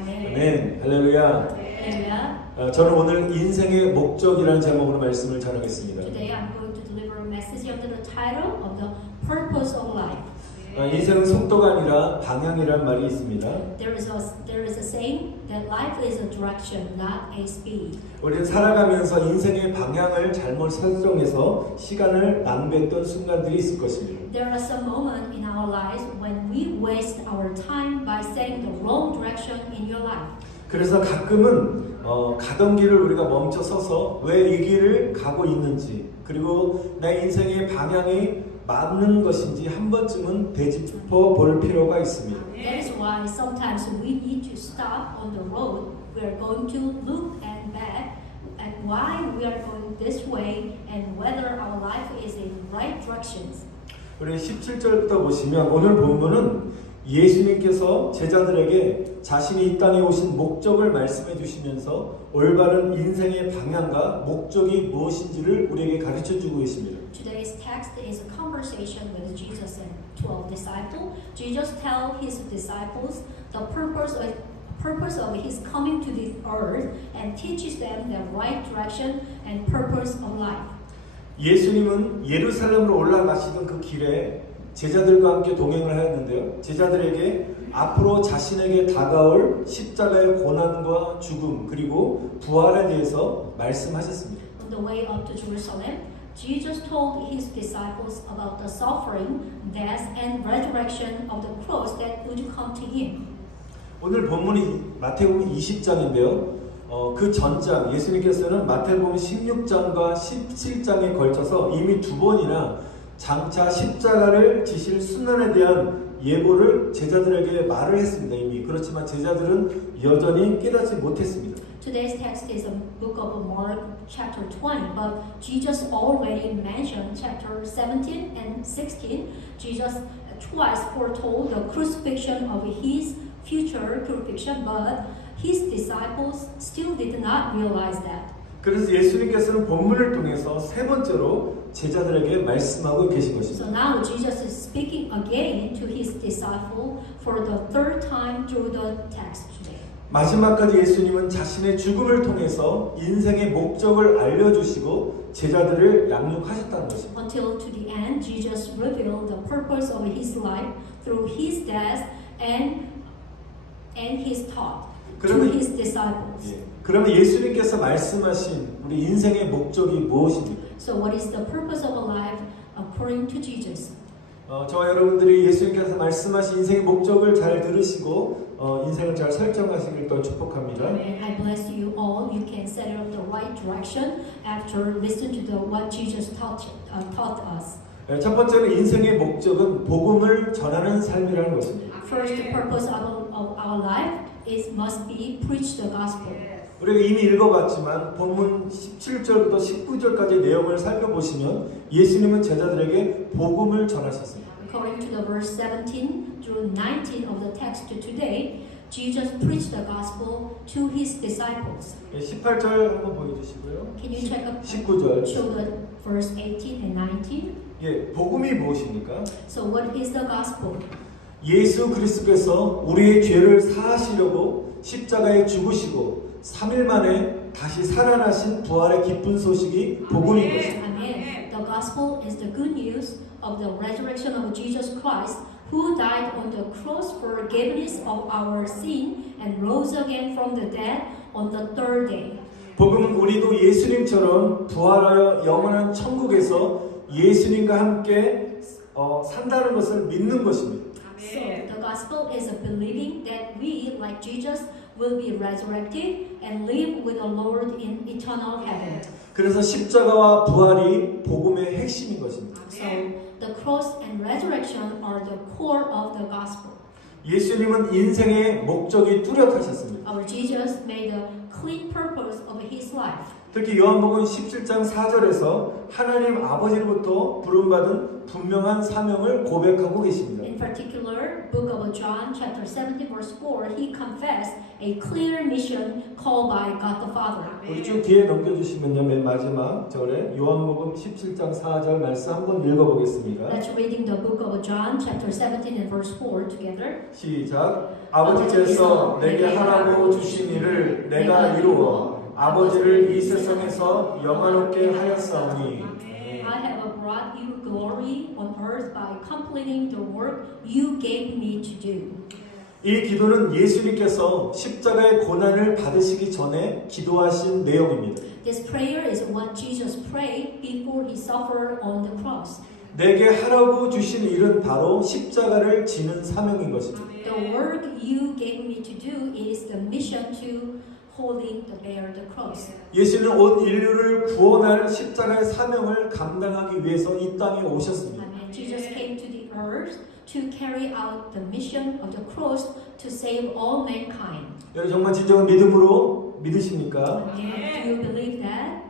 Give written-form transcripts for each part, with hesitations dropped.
아멘. 할렐루야. Hallelujah. 저는 오늘 인생의 목적이라는 제목으로 말씀을 전하겠습니다. Today I'm going to deliver a message under the title of the purpose of life. 인생은 속도가 아니라 방향이라는 말이 있습니다. There is a saying that life is a direction, not a speed. 우리는 살아가면서 인생의 방향을 잘못 설정해서 시간을 낭비했던 순간들이 있을 것입니다. There are some moments in our lives when we waste our time by setting the wrong direction in your life. 그래서 가끔은 가던 길을 우리가 멈춰 서서 왜 이 길을 가고 있는지, 그리고 내 인생의 방향이 맞는 것인지 한 번쯤은 되짚어 볼 필요가 있습니다. That is why sometimes we need to stop on the road. We are going to look and back at why we are going this way and whether our life is in right directions. 우리 17절부터 보시면 오늘 본문은 예수님께서 제자들에게 자신이 이 땅에 오신 목적을 말씀해 주시면서 올바른 인생의 방향과 목적이 무엇인지를 우리에게 가르쳐 주고 계십니다. Today's text is a conversation with Jesus and 12 disciples. Jesus tells his disciples the purpose of his coming to this earth and teaches them the right direction and purpose of life. 예수님은 예루살렘으로 올라가시던 그 길에 제자들과 함께 동행을 하였는데요. 제자들에게 앞으로 자신에게 다가올 십자가의 고난과 죽음 그리고 부활에 대해서 말씀하셨습니다. On the way up to Jerusalem, Jesus told his disciples about the suffering, death, and resurrection of the cross that would come to him. 오늘 본문이 마태복음 20장인데요. 그 전장 예수님께서는 마태복음 16장과 17장에 걸쳐서 이미 두 번이나 장차 십자가를 지실 순환에 대한 예고를 제자들에게 말을 했습니다. 이미 그렇지만 제자들은 여전히 깨닫지 못했습니다. Today's text is a book of Mark chapter 20, but Jesus already mentioned chapter 17 and 16. Jesus twice foretold the crucifixion of his future crucifixion, but his disciples still did not realize that. 그래서 예수님께서는 본문을 통해서 세 번째로 제자들에게 말씀하고 계신 것입니다. So now Jesus is speaking again to his disciple for the third time through the text today. 마지막까지 예수님은 자신의 죽음을 통해서 인생의 목적을 알려주시고 제자들을 양육하셨다는 것입니다. Until to the end, Jesus revealed the purpose of his life through his death and his thought to his disciples. 그러면 예수님께서 말씀하신 우리 인생의 목적이 무엇입니까? So what is the purpose of a life according to Jesus? 저와 여러분들이 예수님께서 말씀하신 인생의 목적을 잘 들으시고 인생을 잘 설정하시길 또 축복합니다. And I bless you all. You can set it up the right direction after listening to what Jesus taught us. 첫 번째는 인생의 목적은 복음을 전하는 삶이라는 것입니다. First, the purpose of our life must be preach the gospel. 우리가 이미 읽어봤지만 본문 17절부터 19절까지 내용을 살펴보시면 예수님은 제자들에게 복음을 전하셨습니다. According to the verse 17 through 19 of the text today, Jesus preached the gospel to his disciples. 18절 한번 보여주시고요. Can you check up 19절. show the verse 18 and 19? 복음이 무엇입니까? So what is the gospel? 예수 그리스도께서 우리의 죄를 사하시려고 십자가에 죽으시고 3일 만에 다시 살아나신 부활의 기쁜 소식이 복음인 것입니다. Amen. The gospel is the good news of the resurrection of Jesus Christ, who died on the cross for forgiveness of our sin and rose again from the dead on the third day. 복음은 우리도 예수님처럼 부활하여 영원한 천국에서 예수님과 함께 산다는 것을 믿는 것입니다. So the gospel is a believing that we, like Jesus, will be resurrected and live with the Lord in eternal heaven. 그래서 십자가와 부활이 복음의 핵심인 것입니다. So the cross and resurrection are the core of the gospel. 예수님은 인생의 목적이 뚜렷하셨습니다. Our Jesus made a clean purpose of his life. 특히 요한복음 17장 4절에서 하나님 아버지로부터 부름받은 분명한 사명을 고백하고 계십니다. In particular, book of John, chapter 17, verse 4, he confessed a clear mission called by God the Father. 우리 쭉 뒤에 넘겨주시면요, 맨 마지막 절에 요한복음 17장 4절 말씀 한번 읽어보겠습니다. Let's reading the book of John, chapter 17 and verse 4 together. 시작. 아버지께서 내게 하라고 주신 일을 내가 이루어 아버지를 이 세상에서 영화롭게 하였사오니. I have brought you glory on earth by completing the work you gave me to do. 이 기도는 예수님께서 십자가의 고난을 받으시기 전에 기도하신 내용입니다. This prayer is what Jesus prayed before he suffered on the cross. 내게 하라고 주신 일은 바로 십자가를 지는 사명인 것입니다. The work you gave me to do is the mission to holding the bear the cross. 예수는 온 인류를 구원할 십자가의 사명을 감당하기 위해서 이 땅에 오셨습니다. Amen. Jesus came to the earth to carry out the mission of the cross to save all mankind. 여러분 정말 진정한 믿음으로 믿으십니까? Do you believe that?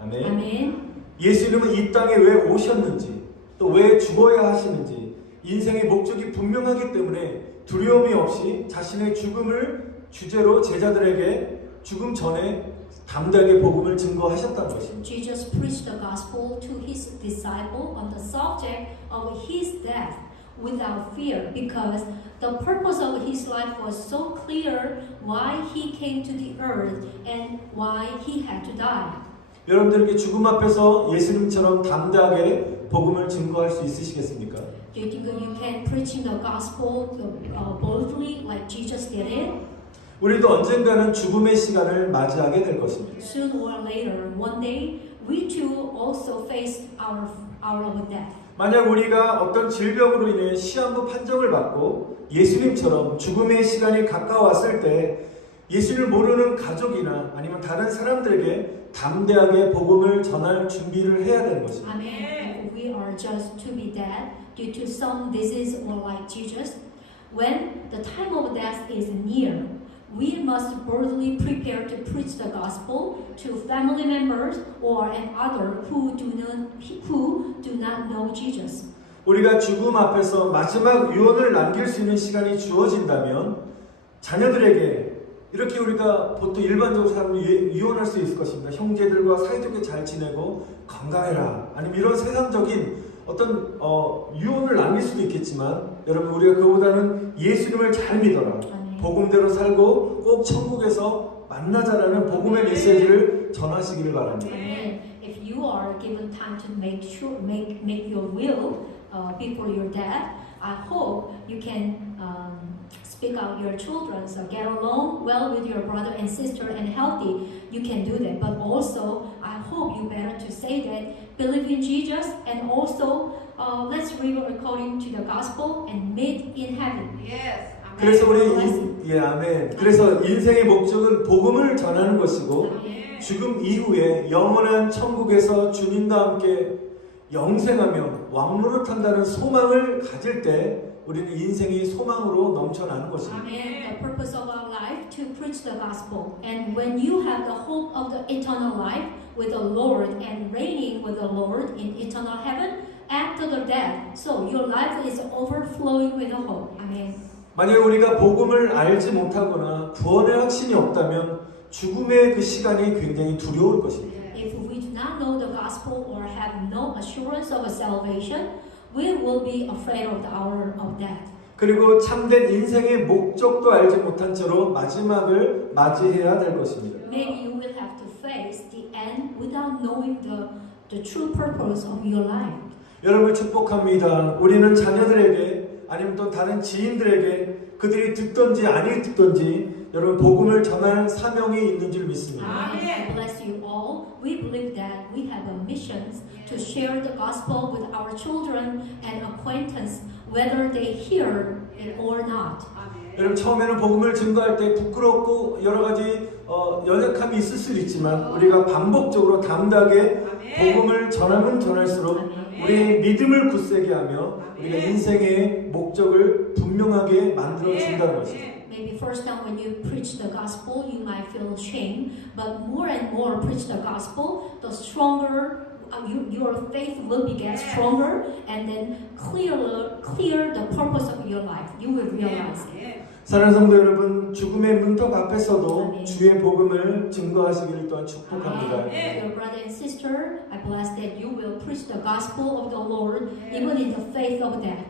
아멘. Amen. 예수님은 이 땅에 왜 오셨는지, 또 왜 죽어야 하시는지, 인생의 목적이 분명하기 때문에 두려움이 없이 자신의 죽음을 주제로 제자들에게 죽음 전에 담대하게 복음을 증거하셨다는 것입니다. Jesus preached the gospel to his disciple on the subject of his death without fear because the purpose of his life was so clear why he came to the earth and why he had to die. 여러분들에게 죽음 앞에서 예수님처럼 담대하게 복음을 증거할 수 있으시겠습니까? Do you think you can preach the gospel boldly like Jesus did it? 우리도 언젠가는 죽음의 시간을 맞이하게 될 것입니다. Sooner or later, one day, we too also face our hour of death. 만약 우리가 어떤 질병으로 인해 시한부 판정을 받고 예수님처럼 죽음의 시간이 가까웠을 때 예수를 모르는 가족이나 아니면 다른 사람들에게 담대하게 복음을 전할 준비를 해야 되는 것입니다. Amen. If we are just to be dead due to some disease or like Jesus, when the time of death is near, we must boldly prepare to preach the gospel to family members or and others who do not know Jesus. 우리가 죽음 앞에서 마지막 유언을 남길 수 있는 시간이 주어진다면 자녀들에게 이렇게 우리가 보통 일반적으로 사람이 유언할 수 있을 것입니다. 형제들과 사이좋게 잘 지내고 건강해라. 아니면 이런 세상적인 어떤 유언을 남길 수도 있겠지만 여러분 우리가 그보다는 예수님을 잘 믿어라. 복음대로 살고 꼭 천국에서 만나자라는 복음의 메시지를 전하시기를 바랍니다. Amen. If you are given time to make your will before your death, I hope you can speak out your children, so get along well with your brother and sister and healthy. You can do that, but also I hope you better to say that believe in Jesus and also let's live according to the gospel and meet in heaven. Yes. 그래서 아멘. 그래서 인생의 목적은 복음을 전하는 것이고 죽음 이후에 영원한 천국에서 주님과 함께 영생하며 왕노릇한다는 소망을 가질 때 우리는 인생이 소망으로 넘쳐나는 것입니다. Amen. The purpose of our life to preach the gospel, and when you have the hope of the eternal life with the Lord and reigning with the Lord in eternal heaven after the death, so your life is overflowing with the hope. Amen. 만약 우리가 복음을 알지 못하거나 구원의 확신이 없다면 죽음의 그 시간이 굉장히 두려울 것입니다. If we do not know the gospel or have no assurance of salvation, we will be afraid of the hour of death. 그리고 참된 인생의 목적도 알지 못한 채로 마지막을 맞이해야 될 것입니다. Maybe you will have to face the end without knowing the true purpose of your life. 여러분을 축복합니다. 우리는 자녀들에게 아니면 또 다른 지인들에게 그들이 듣든지 아니 듣든지 여러분 복음을 전할 사명이 있는 줄 믿습니다. Amen. Bless you all. We believe that we have a mission to share the gospel with our children and acquaintance, whether they hear it or not. 여러분 처음에는 복음을 증거할 때 부끄럽고 여러 가지 연약함이 있을 수 있지만 우리가 반복적으로 담대하게 복음을 전하면 전할수록 우리의 믿음을 굳세게 하며 우리가 인생의 목적을 분명하게 만들어 준다는 것입니다. Maybe first time when you preach the gospel, you might feel shame, but more and more preach the gospel, the stronger your faith will get stronger, and then clear the purpose of your life. You will realize it. 사랑하는 성도 여러분, 죽음의 문턱 앞에서도 아멘. 주의 복음을 증거하시기를 또한 축복합니다. Dear brother and sister, I bless that you will preach the gospel of the Lord, even in the face of death.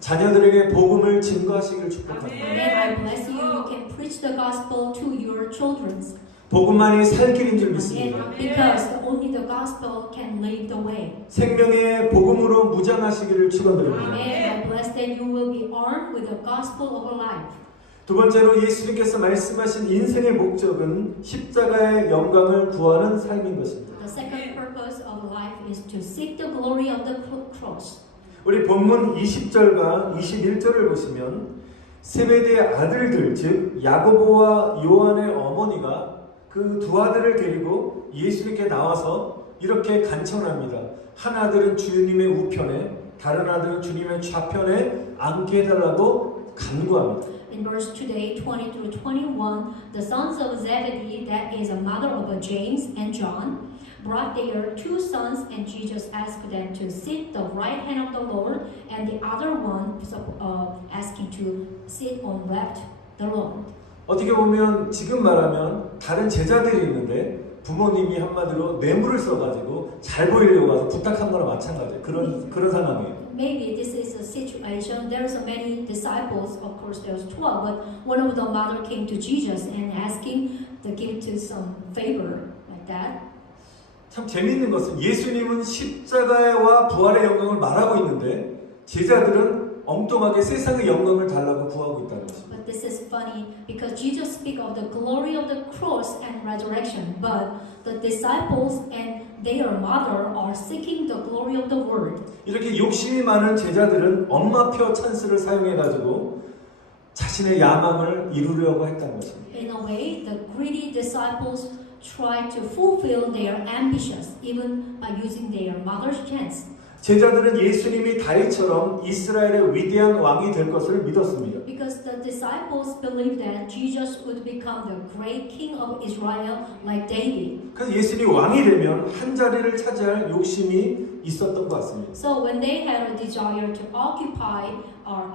자녀들에게 복음을 증거하시기를 축복합니다. And I bless you. You can preach the gospel to your children. 복음만이 살 길인 줄 믿습니다. And because only the gospel can lead the way. 생명의 복음으로 무장하시기를 축원드립니다. And I bless that you will be armed with the gospel of life. 두 번째로 예수님께서 말씀하신 인생의 목적은 십자가의 영광을 구하는 삶인 것입니다. The second purpose of life is to seek the glory of the cross. 우리 본문 20절과 21절을 보시면 세베대의 아들들, 즉 야고보와 요한의 어머니가 그 두 아들을 데리고 예수님께 나와서 이렇게 간청합니다. 한 아들은 주님의 우편에, 다른 아들은 주님의 좌편에 앉게 해달라고 간구합니다. In verse today, 20 through 21, the sons of Zebedee, that is a mother of James and John, brought their two sons, and Jesus asked them to sit the right hand of the Lord, and the other one asking to sit on left the Lord. 어떻게 보면 지금 말하면 다른 제자들이 있는데 부모님이 한마디로 뇌물을 써가지고 잘 보이려고 와서 부탁한 거랑 마찬가지예요. 그런 상황이에요. Maybe this is a situation. There's many disciples. Of course, there's 12, but one of the mother came to Jesus and asking to give to some favor like that. 참 재미있는 것은 예수님은 십자가와 부활의 영광을 말하고 있는데 제자들은 엉뚱하게 세상의 영광을 달라고 구하고 있다는 것입니다. But this is funny because Jesus speaks of the glory of the cross and resurrection, but the disciples and their mother are seeking the glory of the word. 이렇게 욕심이 많은 제자들은 엄마표 찬스를 사용해가지고 자신의 야망을 이루려고 했다는 것입니다. In a way, the greedy disciples try to fulfill their ambitions even by using their mother's chance. 제자들은 예수님이 다윗처럼 이스라엘의 위대한 왕이 될 것을 믿었습니다. Because the disciples believed that Jesus would become the great king of Israel like David. 그래서 예수님이 왕이 되면 한 자리를 차지할 욕심이 있었던 것 같습니다. So when they had a desire to occupy a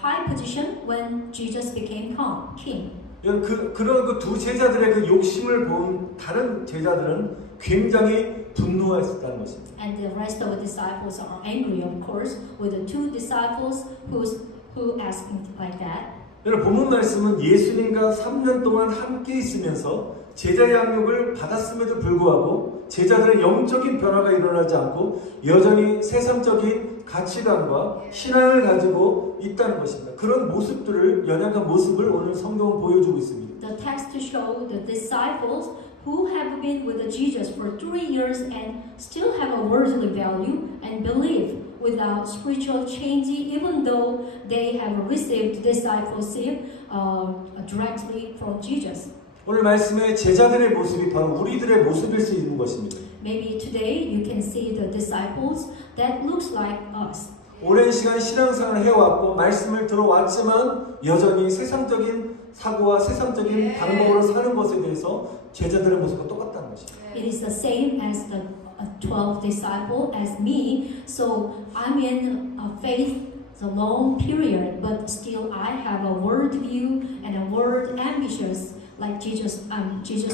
high position when Jesus became king. 그런 그 두 제자들의 그 욕심을 본 다른 제자들은 굉장히 분노했다는 것입니다. And the rest of the disciples are angry, of course, with the two disciples who asking like that. 여러분 본문 말씀은 예수님과 3년 동안 함께 있으면서 제자 양육을 받았음에도 불구하고 제자들의 영적인 변화가 일어나지 않고 여전히 세상적인 가치관과 신앙을 가지고 있다는 것입니다. 그런 모습들을 연약한 모습을 오늘 성경은 보여주고 있습니다. The text to show the disciples who have been with Jesus for 3 years and still have a worldly value and believe without spiritual change, even though they have received discipleship directly from Jesus. 오늘 말씀의 제자들의 모습이 바로 우리들의 모습일 수 있는 것입니다. Maybe today you can see the disciples that looks like us. 오랜 시간 신앙생활을 해왔고 말씀을 들어왔지만 여전히 세상적인 사고와 세상적인 방법으로 사는 것에 대해서 제자들의 모습과 똑같다는 것입니다. It is the same as the 12 disciple as me. So I'm in a faith the long period, but still I have a world view and a world ambitious like Jesus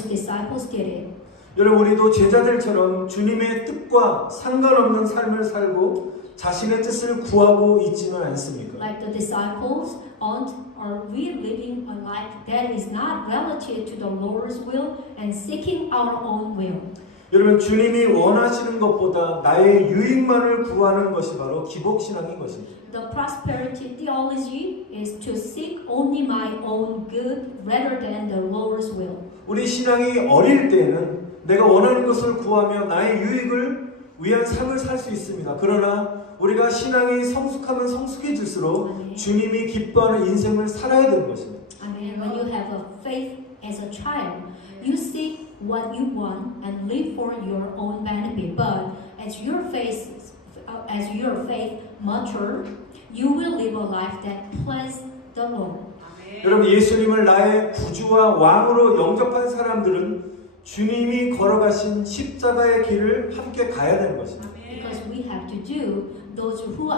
disciples did it. 여러분 우리도 제자들처럼 주님의 뜻과 상관없는 삶을 살고 자신의 뜻을 구하고 있지는 않습니까? Like the disciples, are we living a life that is not relative to the Lord's will and seeking our own will? 여러분 주님이 원하시는 것보다 나의 유익만을 구하는 것이 바로 기복신앙인 것입니다. The prosperity theology is to seek only my own good rather than the Lord's will. 우리 신앙이 어릴 때는 내가 원하는 것을 구하며 나의 유익을 위한 삶을 살 수 있습니다. 그러나 우리가 신앙이 성숙하면 성숙해질수록 주님이 기뻐하는 인생을 살아야 되는 것입니다. Amen. When you have a faith as a child, you seek what you want and live for your own benefit. But as your faith mature, you will live a life that pleases the Lord. 여러분 예수님을 나의 구주와 왕으로 영접한 사람들은 주님이 걸어가신 십자가의 길을 함께 가야 되는 것입니다. Because we have to do, those who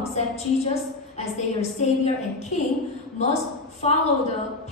accept Jesus as their Savior and King must follow the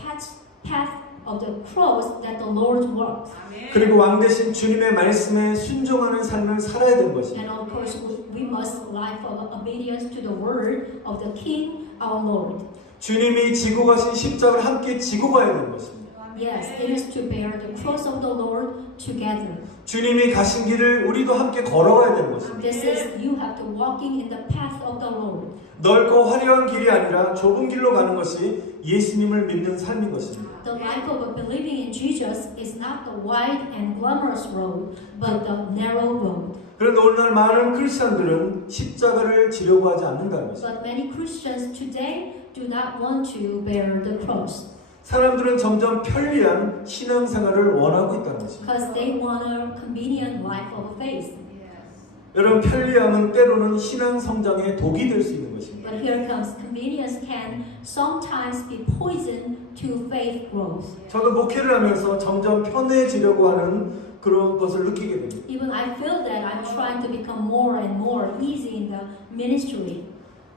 path of the cross that the Lord walked. 그리고 왕 대신 주님의 말씀에 순종하는 삶을 살아야 되는 것입니다. And of course, we must live of obedience to the word of the King, our Lord. 주님이 지고 가신 십자가를 함께 지고 가야 되는 것입니다. Yes, it is to bear the cross of the Lord together. 주님이 가신 길을 우리도 함께 걸어가야 되는 것입니다. This is you have to walking in the path of the Lord. 넓고 화려한 길이 아니라 좁은 길로 가는 것이 예수님을 믿는 삶인 것입니다. The life of believing in Jesus is not the wide and glamorous road, but the narrow road. 그런데 오늘날 많은 크리스천들은 십자가를 지려고 하지 않는다는 것입니다. But many Christians today do not want to bear the cross 사람들은 점점 편리한 신앙생활을 원하고 있다는 것입니다. because they want a convenient life of faith. 여러분 편리함은 때로는 신앙 성장의 독이 될 수 있는 것입니다. But here comes convenience can sometimes be poison to faith growth. 저도 목회를 하면서 점점 편해지려고 하는 그런 것을 느끼게 됩니다. Even I feel that I'm trying to become more and more easy in the ministry.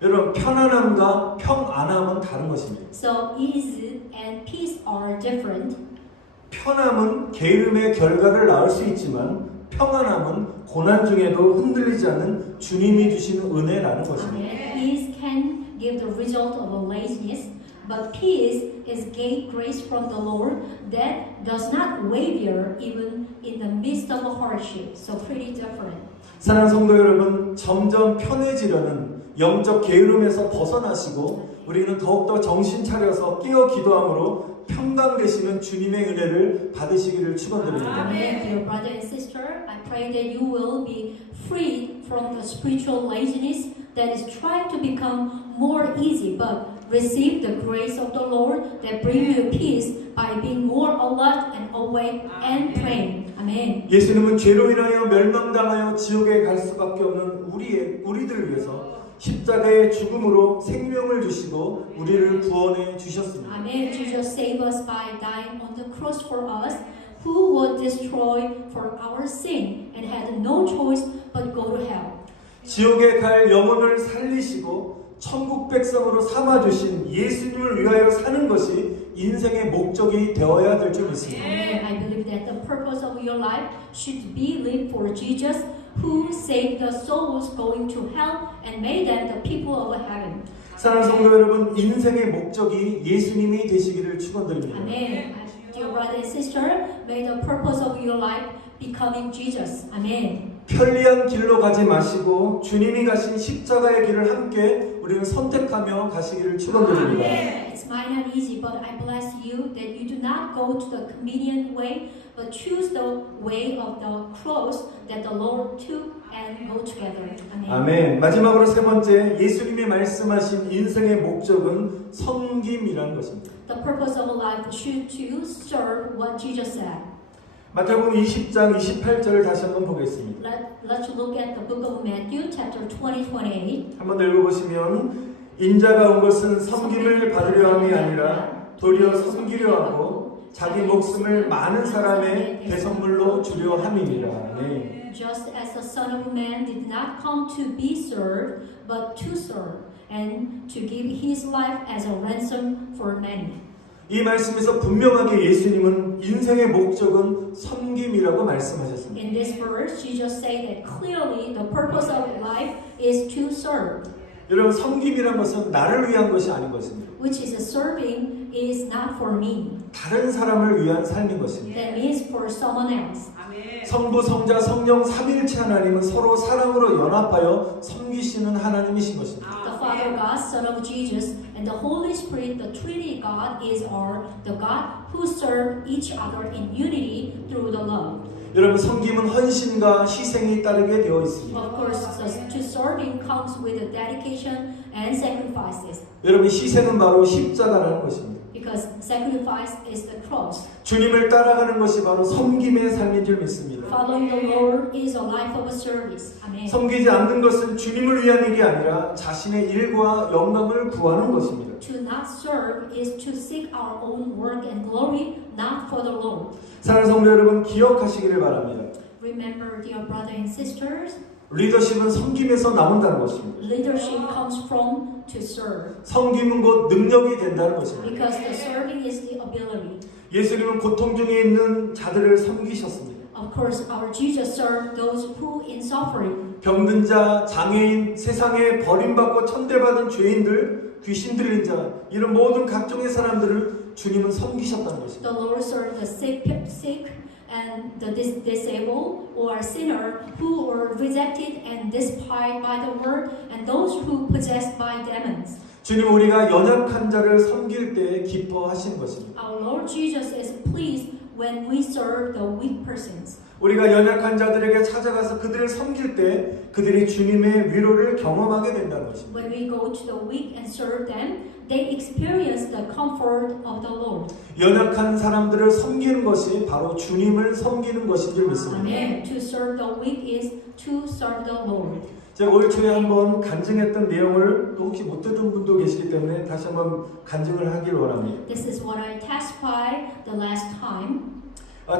여러분 편안함과 평안함은 다른 것입니다. So ease and peace are different. 편함은 게으름의 결과를 낳을 수 있지만 평안함은 고난 중에도 흔들리지 않는 주님이 주시는 은혜라는 것입니다. Ease can give the result of a laziness, but peace is grace from the Lord that does not waver even in the midst of a hardship. So pretty different. 사랑하는 성도 여러분, 점점 편해지려는 영적 게으름에서 벗어나시고 우리는 더욱더 정신 차려서 깨어 기도함으로 평강 되시는 주님의 은혜를 받으시기를 축원드립니다. Amen. Dear brother and sister, I pray that you will be freed from the spiritual laziness that is trying to become more easy, but receive the grace of the Lord that brings you peace by being more alert and awake and praying. Amen. 예수님은 죄로 인하여 멸망당하여 지옥에 갈 수밖에 없는 우리들을 위해서 십자가의 죽음으로 생명을 주시고 우리를 구원해 주셨습니다. Amen. Jesus saved us by dying on the cross for us, who were destroyed for our sin and had no choice but go to hell. 지옥에 갈 영혼을 살리시고 천국 백성으로 삼아주신 예수님을 위하여 사는 것이 인생의 목적이 되어야 될 줄 믿습니다. Amen. I believe that the purpose of your life should be lived for Jesus, who saved the souls going to hell and made them the people of heaven. 사랑하는 성도 여러분, 인생의 목적이 예수님이 되시기를 축원드립니다. Amen. Dear brother and sister, may the purpose of your life becoming Jesus. Amen. 편리한 길로 가지 마시고 주님이 가신 십자가의 길을 함께 우리는 선택하며 가시기를 축원드립니다. It's might not easy, but I bless you that you do not go to the convenient way, but choose the way of the cross that the Lord took and go together. Amen. 아멘. 마지막으로 세 번째, 예수님이 말씀하신 인생의 목적은 섬김이라는 것입니다. The purpose of life should to serve what Jesus said. 마태복음 20장 28절을 다시 한번 보겠습니다. Let's look at the book of Matthew, chapter 20:28. 한번 읽어보시면 인자가 온 것은 섬김을 받으려 함이 아니라 도리어 섬기려 하고 자기 목숨을 많은 사람의 대선물로 주려 함이니라. 네. Just as the Son of Man did not come to be served, but to serve, and to give his life as a ransom for many. 이 말씀에서 분명하게 예수님은 인생의 목적은 섬김이라고 말씀하셨습니다. In this verse, Jesus said that clearly the purpose of life is to serve, 여러분 섬김이란 것은 나를 위한 것이 아닌 것입니다. which is serving is not for me. 다른 사람을 위한 삶인 것입니다. That means for someone else. 성부, 성자, 성령 삼위일체 하나님은 서로 사랑으로 연합하여 섬기시는 하나님이신 것입니다. The Father God, Son of Jesus, and the Holy Spirit, the Trinity God, is the God who serve each other in unity through the love. 여러분 섬김은 헌신과 희생이 따르게 되어 있습니다. Of course, to serving comes with a dedication and sacrifices. 여러분 희생은 바로 십자가라는 것입니다. because sacrifice is the cross. 주님을 따라가는 것이 바로 섬김의 삶인 줄 믿습니다. Following the Lord is a life of service. Amen. 섬기지 않는 것은 주님을 위한 일이 아니라 자신의 일과 영광을 구하는 것입니다. To not serve is to seek our own work and glory, not for the Lord. 사랑하는 성도 여러분, 기억하시기를 바랍니다. Remember, dear brothers and sisters, 리더십은 섬김에서 나온다는 것입니다. leadership comes from to serve. 섬김은 곧 능력이 된다는 것입니다. Because the serving is the ability. 예수님은 고통 중에 있는 자들을 섬기셨습니다. Of course, our Jesus served those who in suffering. 병든 자, 장애인, 세상에 버림받고 천대받은 죄인들, 귀신 들린 자, 이런 모든 각종의 사람들을 주님은 섬기셨다는 것입니다. The Lord served the sick and the disabled or sinner who were rejected and despised by the world and those who possessed by demons. 주님, 우리가 연약한 자를 섬길 때 기뻐하시는 것입니다. Our Lord Jesus is pleased when we serve the weak persons. 우리가 연약한 자들에게 찾아가서 그들을 섬길 때 그들이 주님의 위로를 경험하게 된다는 것입니다. When we go to the weak and serve them, they experience the comfort of the Lord. 연약한 사람들을 섬기는 것이 바로 주님을 섬기는 것인 줄 믿습니다. Amen. To serve the weak is to serve the Lord. 제가 올 초에 한번 간증했던 내용을 또 혹시 못 들은 분도 계시기 때문에 다시 한번 간증을 하길 원합니다. This is what I testified the last time.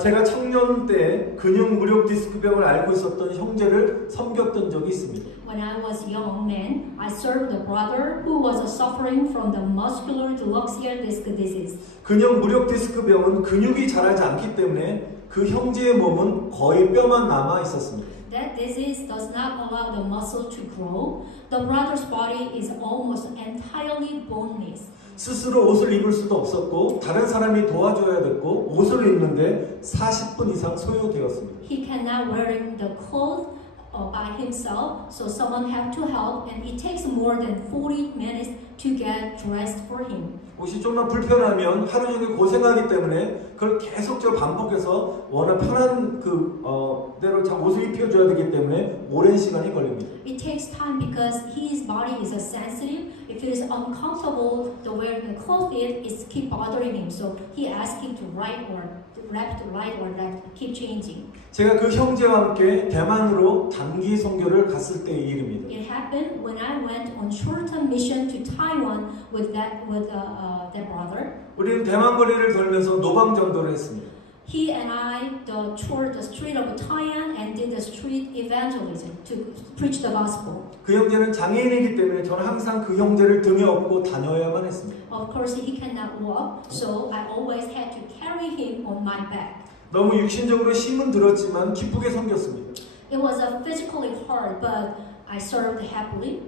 제가 청년 때 근육 무력 디스크병을 앓고 있었던 형제를 섬겼던 적이 있습니다. When I was young man, I served a brother who was suffering from the muscular dysplasia disc disease. 근육 무력 디스크병은 근육이 자라지 않기 때문에 그 형제의 몸은 거의 뼈만 남아 있었습니다. That disease does not allow the muscle to grow. The brother's body is almost entirely boneless. 스스로 옷을 입을 수도 없었고 다른 사람이 도와줘야 됐고 옷을 입는데 40분 이상 소요되었습니다. He cannot wearing the clothes by himself, so someone have to help, and it takes more than 40 minutes to get dressed for him. 옷이 좀만 불편하면 하루 종일 고생하기 때문에 그걸 계속적으로 반복해서 워낙 편한 대로 옷을 입혀줘야 되기 때문에 오랜 시간이 걸립니다. It takes time because his body is sensitive. If it is uncomfortable, the wearing the clothes is keep bothering him. So he asks him to right or left, keep changing. 제가 그 형제와 함께 대만으로 단기 선교를 갔을 때의 일입니다. It happened when I went on short-term mission to Taiwan with that brother. 우리는 대만 거리를 돌면서 노방전도를 했습니다. He and I toured the street of Taiwan and did the street evangelism to preach the gospel. 그 형제는 장애인이기 때문에 저는 항상 그 형제를 등에 업고 다녀야만 했습니다. Of course, he cannot walk, so I always had to carry him on my back. 너무 육신적으로 힘은 들었지만 기쁘게 섬겼습니다. It was physically hard, but I served happily.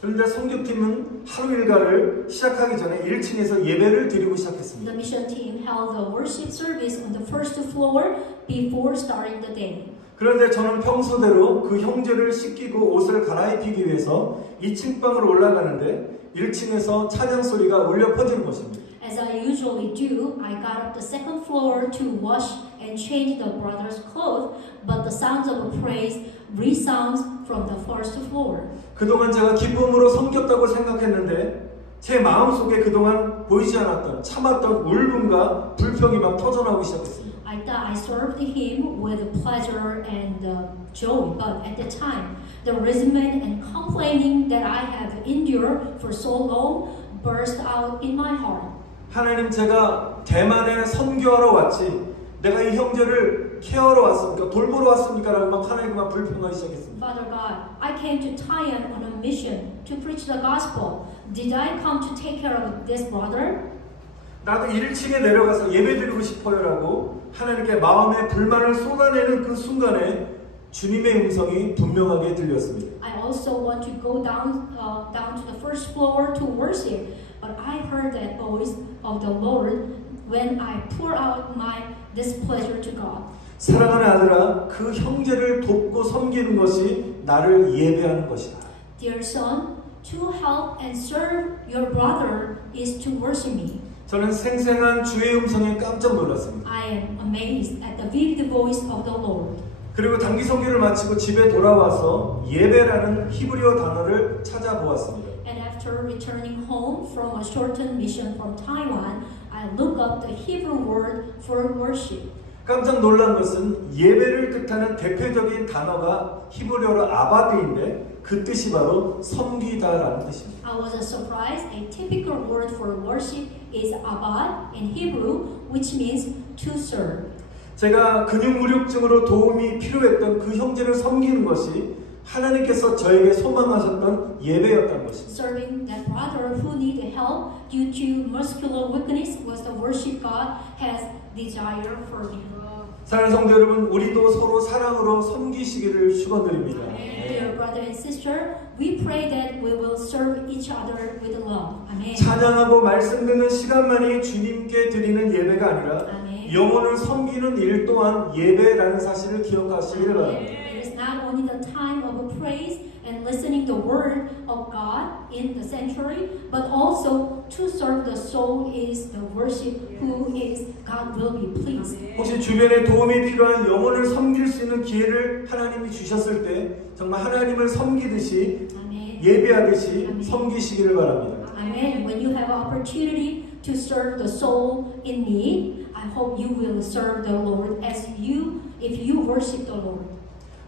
그런데 선교팀은 하루 일과를 시작하기 전에 1층에서 예배를 드리고 The 시작했습니다. mission team held the worship service on the first floor before starting the day. 그런데 저는 평소대로 그 형제를 씻기고 옷을 갈아입히기 위해서 2층 방으로 올라가는데 1층에서 찬양 소리가 울려 퍼지는 것입니다. As I usually do, I got up the second floor to wash and change the brother's clothes, but the sounds of praise resounds from the first floor. 그동안 제가 기쁨으로 섬겼다고 생각했는데 제 마음속에 그동안 보이지 않았던 참았던 울분과 불평이 막 터져나오기 시작했습니다. I thought I served him with pleasure and joy, but at the time, the resentment and complaining that I have endured for so long burst out in my heart. 하나님, 제가 대만에 선교하러 왔지 내가 이 형제를 케어하러 왔습니까? 돌보러 왔습니까? 라고 막 하나님께 막 불평하기 시작했습니다. Father God, I came to Taiwan on a mission to preach the gospel. Did I come to take care of this brother? 나도 1층에 내려가서 예배드리고 싶어요 라고 하나님께 마음의 불만을 쏟아내는 그 순간에 주님의 음성이 분명하게 들렸습니다. I also want to go down to the first floor to worship, but I heard that voice of the Lord when I pour out my displeasure to God. 사랑하는 아들아, 그 형제를 돕고 섬기는 것이 나를 예배하는 것이다. Dear son, to help and serve your brother is to worship me. 저는 생생한 주의 음성에 깜짝 놀랐습니다. I am amazed at the vivid voice of the Lord. 그리고 단기 선교를 마치고 집에 돌아와서 예배라는 히브리어 단어를 찾아보았습니다. And after returning home from a shortened mission from Taiwan, I look up the Hebrew word for worship. 깜짝 놀란 것은 예배를 뜻하는 대표적인 단어가 히브리어로 아바드인데 그 뜻이 바로 섬기다라는 뜻입니다. I was surprised. A typical word for worship is abad in Hebrew, which means to serve. 제가 근육무력증으로 도움이 필요했던 그 형제를 섬기는 것이 하나님께서 저에게 소망하셨던 예배였던 것입니다. Serving that brother who needed help due to muscular weakness was the worship God has desire for me. 사랑하는 성도 여러분, 우리도 서로 사랑으로 섬기시기를 축원드립니다. Dear brother and sister, we pray that we will serve each other with love. Amen. 찬양하고 말씀 듣는 시간만이 주님께 드리는 예배가 아니라 아멘. 영혼을 섬기는 일 또한 예배라는 사실을 기억하시기를 바랍니다. It is not only the time of praise and listening the word of God in the sanctuary, but also to serve the soul is the worship who is God will be pleased. 혹시 주변에 도움이 필요한 영혼을 섬길 수 있는 기회를 하나님이 주셨을 때 정말 하나님을 섬기듯이 Amen. 예배하듯이 아멘. 섬기시기를 바랍니다. Amen. When you have an opportunity to serve the soul in need, I hope you will serve the Lord as if you worship the Lord.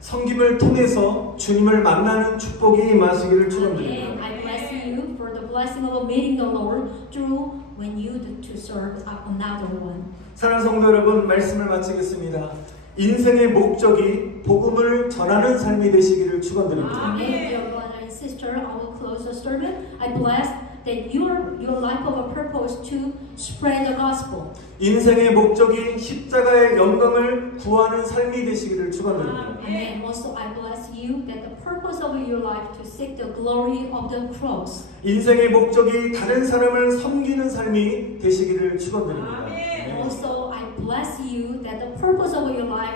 섬김을 통해서 주님을 만나는 축복이 임하시기를 Amen. 축원드립니다. I bless you for the blessing of meeting the Lord through when you do to serve another one. 사랑하는 성도 여러분, 말씀을 마치겠습니다. 인생의 목적이 복음을 전하는 삶이 되시기를 축원드립니다. Amen. Dear brother and sister, I will close the sermon. I bless that your life of a purpose to spread the gospel. 인생의 목적이 십자가의 영광을 구하는 삶이 되시기를 축원드립니다. Amen. Also, I bless you that the purpose of your life to seek the glory of the cross. 인생의 목적이 다른 사람을 섬기는 삶이 되시기를 축원드립니다. Also, I bless you that the purpose of your life